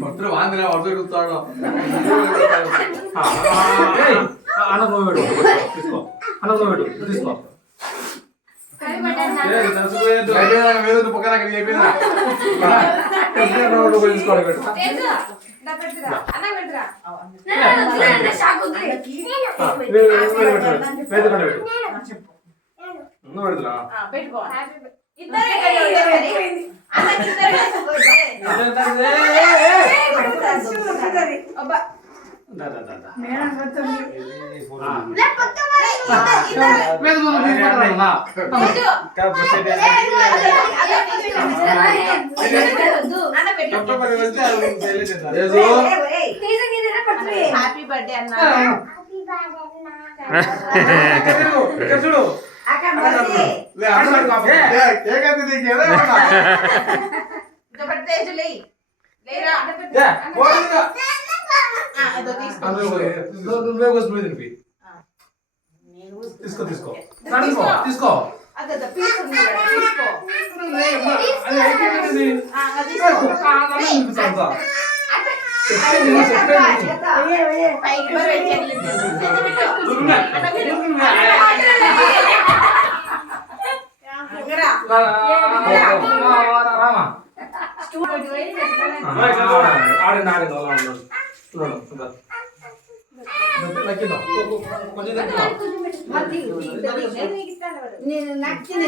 భద్ర వాందిరా వడ్డు ఎడుగుతాడు అన్నదం పెట్టు తీసుకో అన్నదం పెట్టు తీసుకో పక్కన అయిపోయిందా తీసుకోవాలి పెట్టు హ్యాపీ బర్త్డే అన్న చూడు తీసుకో తీసుకో తీసుకో నేను నచ్చిన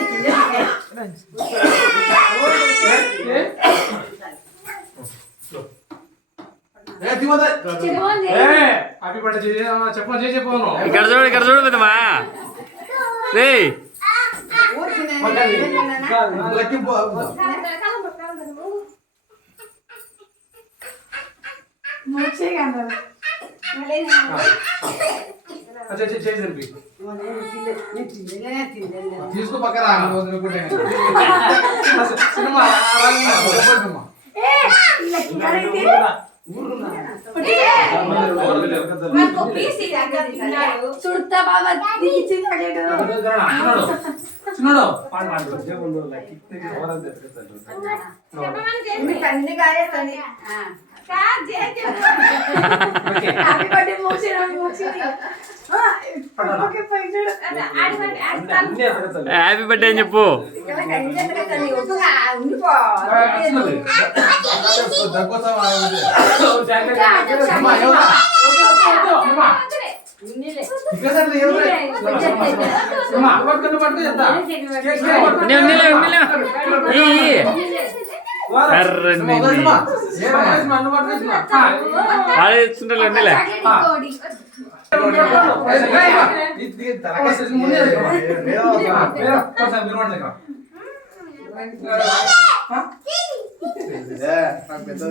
ఇక్కడ చూడు ఇక్కడ చూడు పెద్దమా రే తీసుకో పక్కన సినిమా చుడతా బాబా చిన్నోడు అన్ని కాలేస్తాను హ్యాపీ బర్త్డే మోషన్ హ్యాపీ బర్త్డే అని చెప్పు పెద్ద